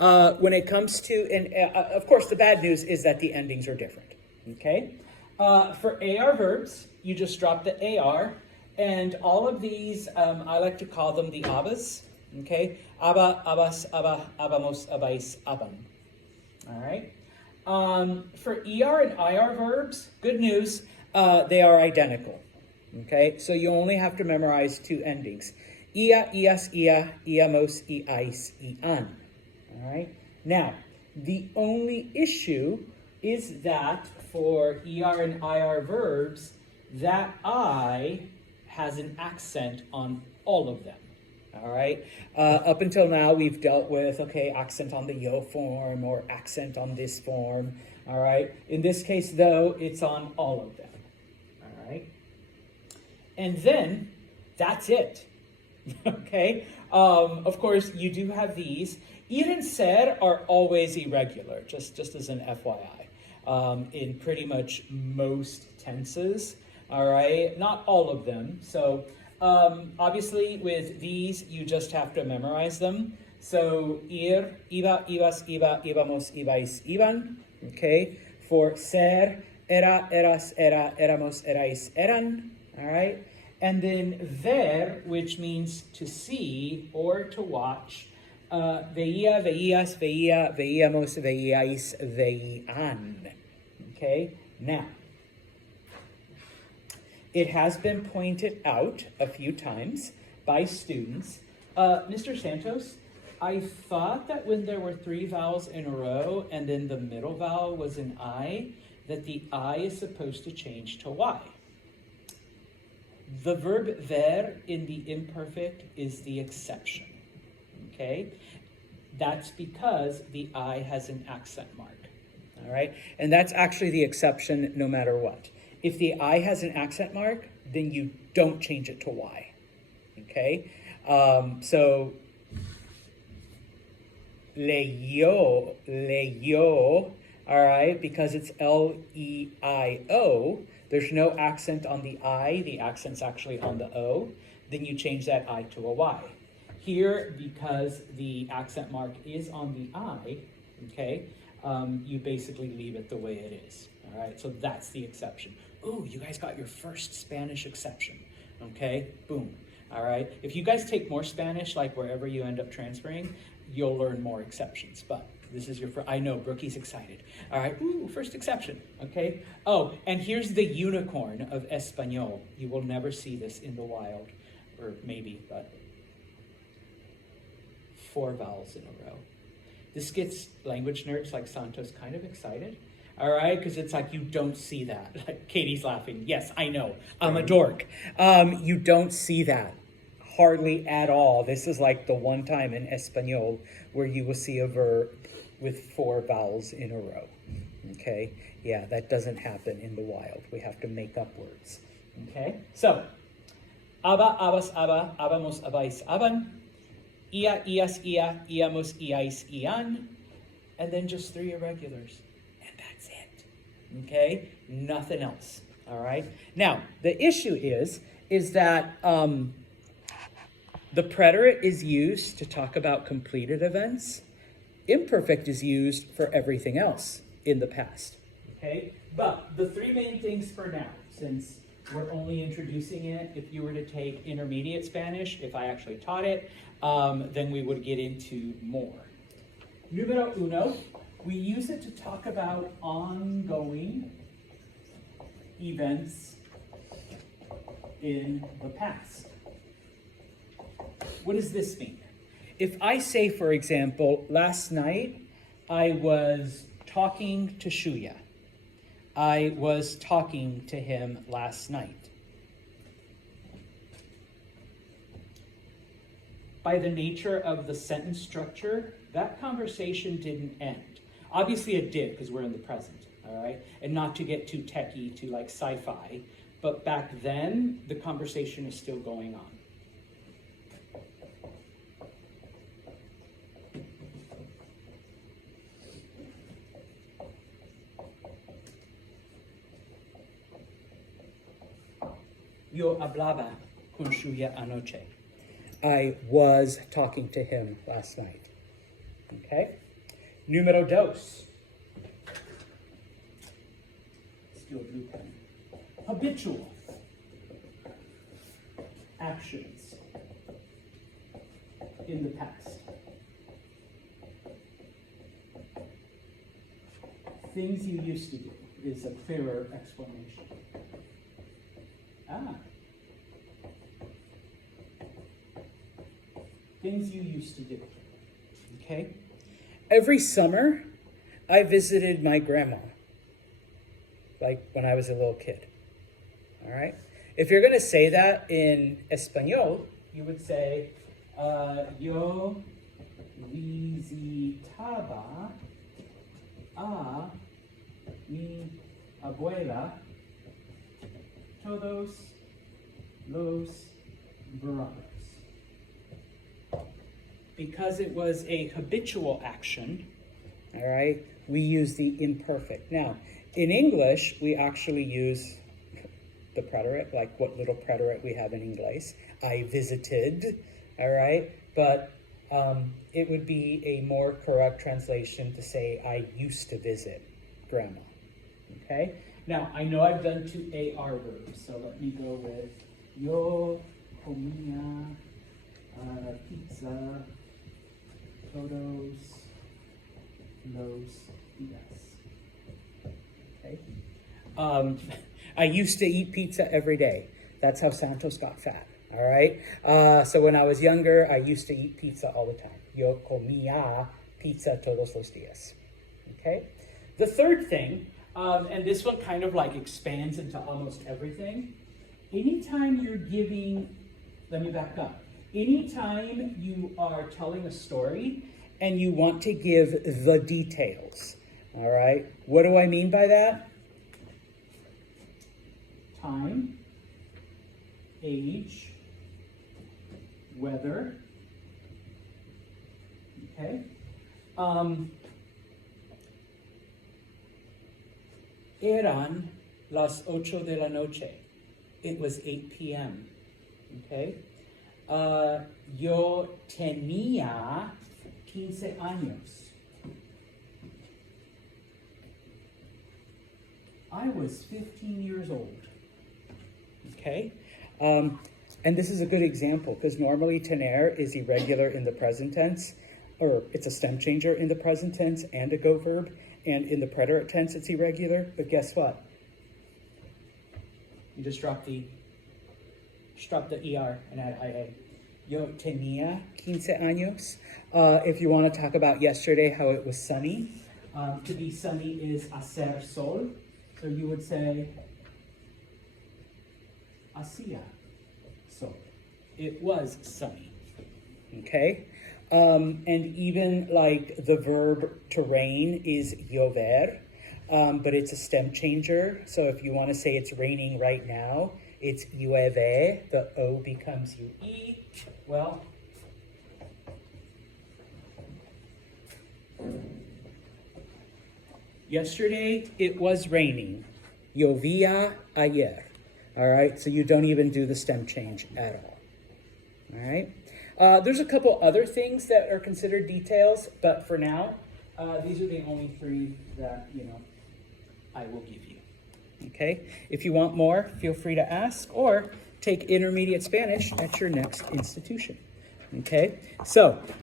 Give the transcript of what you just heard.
When it comes to, and of course the bad news is that the endings are different, okay? For AR verbs, you just drop the AR, and all of these, I like to call them the abas, okay? Aba, abas, aba, abamos, abais, aban, all right? For ER and IR verbs, good news, they are identical, okay? So you only have to memorize two endings. Ia, ias, ia, iamos, iais, ian. All right. Now, the only issue is that for ER and IR verbs, that I has an accent on all of them. All right. Up until now, we've dealt with, okay, accent on the yo form or accent on this form. All right. In this case, though, it's on all of them. All right. And then that's it. Okay. Of course, you do have these. Ir and ser are always irregular, just as an FYI, in pretty much most tenses, all right? Not all of them. So obviously with these, you just have to memorize them. So ir, iba, ibas, iba, ibamos, ibais, iban, okay? For ser, era, eras, era, éramos, erais, eran, all right? And then ver, which means to see or to watch, veía, veías, veía, veíamos, veíais, veían. Okay, now, it has been pointed out a few times by students. Mr. Santos, I thought that when there were three vowels in a row and then the middle vowel was an I, that the I is supposed to change to Y. The verb ver in the imperfect is the exception. Okay, that's because the I has an accent mark, all right? And that's actually the exception no matter what. If the I has an accent mark, then you don't change it to Y, okay? So, leyó, all right, because it's L-E-I-O, there's no accent on the I, the accent's actually on the O, then you change that I to a Y. Here, because the accent mark is on the I, okay, you basically leave it the way it is, all right? So that's the exception. Ooh, you guys got your first Spanish exception, okay? Boom, all right? If you guys take more Spanish, like wherever you end up transferring, you'll learn more exceptions, but this is your first, I know, Brookie's excited. All right, ooh, first exception, okay? Oh, and here's the unicorn of Espanol. You will never see this in the wild, or maybe, but 4 vowels in a row. This gets language nerds like Santos kind of excited, all right? Because it's like, you don't see that. Like Katie's laughing. Yes, I know, I'm a dork. You don't see that hardly at all. This is like the one time in Espanol where you will see a verb with 4 vowels in a row, okay? Yeah, that doesn't happen in the wild. We have to make up words, okay? So, aba, abas, aba, abamos, abais, aban, ia, ias, ia, iamos, iais, ian, and then just 3 irregulars, and that's it, okay? Nothing else, all right? Now, the issue is that the preterite is used to talk about completed events. Imperfect is used for everything else in the past, okay? But the 3 main things for now, since we're only introducing it, if you were to take intermediate Spanish, if I actually taught it, then we would get into more. Numero uno, we use it to talk about ongoing events in the past. What does this mean? If I say, for example, last night I was talking to Shuya. I was talking to him last night. By the nature of the sentence structure, that conversation didn't end. Obviously it did, because we're in the present, all right? And not to get too techie, to like sci-fi, but back then, the conversation is still going on. Yo hablaba con Shuya anoche. I was talking to him last night. Okay? Número dos. Let's do a blue pen. Habitual actions in the past. Things you used to do is a clearer explanation. Things you used to do. Okay? Every summer, I visited my grandma, like when I was a little kid. All right? If you're going to say that in Español, you would say, yo visitaba a mi abuela todos los veranos. Because it was a habitual action, all right, we use the imperfect. Now, in English, we actually use the preterite, like what little preterite we have in English. I visited, all right? But it would be a more correct translation to say I used to visit grandma, okay? Now, I know I've done two AR verbs, so let me go with yo comía pizza todos los días. Okay? I used to eat pizza every day. That's how Santos got fat, all right? So when I was younger, I used to eat pizza all the time. Yo comía pizza todos los días, okay? The third thing, and this one kind of like expands into almost everything. Anytime you're giving, let me back up. Anytime you are telling a story and you want to give the details, all right? What do I mean by that? Time, age, weather, okay? Eran las 8 de la noche. It was 8 p.m., okay? Yo tenía 15 años. I was 15 years old. Okay? And this is a good example because normally tener is irregular in the present tense, or it's a stem changer in the present tense and a go verb, and in the preterite tense it's irregular, but guess what? You just drop the ER and add IA. Yo tenía 15 años. If you want to talk about yesterday, how it was sunny, to be sunny is hacer sol. So you would say, hacía sol. It was sunny. Okay? And even like the verb to rain is llover, but it's a stem changer. So if you want to say it's raining right now, it's llueve. The O becomes UE. Well, yesterday it was raining. Llovía ayer. All right, so you don't even do the stem change at all. All right. There's a couple other things that are considered details, but for now, these are the only three that, I will give you. Okay? If you want more, feel free to ask or take intermediate Spanish at your next institution. Okay? So,